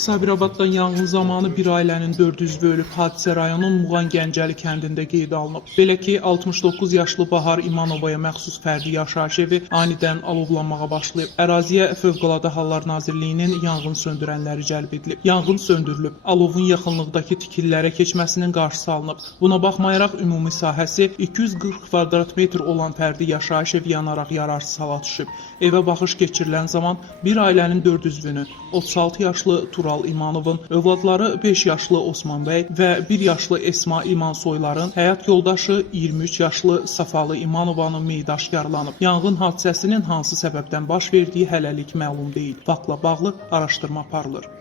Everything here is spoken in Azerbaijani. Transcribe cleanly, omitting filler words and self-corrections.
Sabirabadda yanğın zamanı bir ailənin 4 üzvü ölüb. Hadisə rayonun Muğan Gəncəli kəndində qeydə alınıb. Belə ki, 69 yaşlı Bahar İmanovaya məxsus fərdi yaşayış evi anidən alovlanmağa başlayıb. Əraziyə Fövqəladə Hallar Nazirliyinin yanğın söndürənləri cəlb edilib. Yanğın söndürülüb. Alovun yaxınlıqdakı tikililərə keçməsinin qarşısı alınıb. Buna baxmayaraq ümumi sahəsi 240 kvadrat metr olan fərdi yaşayış ev yanaraq yararsız hala düşüb. Evə baxış keçirilən zaman bir ailənin 4 üzvünün 36 yaşlı Tural İmanovun, övladları 5 yaşlı Osman bəy və 1 yaşlı Esma İmansoyların, həyat yoldaşı 23 yaşlı Safalı İmanovanın meyidi aşkarlanıb. Yanğın hadisəsinin hansı səbəbdən baş verdiyi hələlik məlum deyil. Faktla bağlı araşdırma aparılır.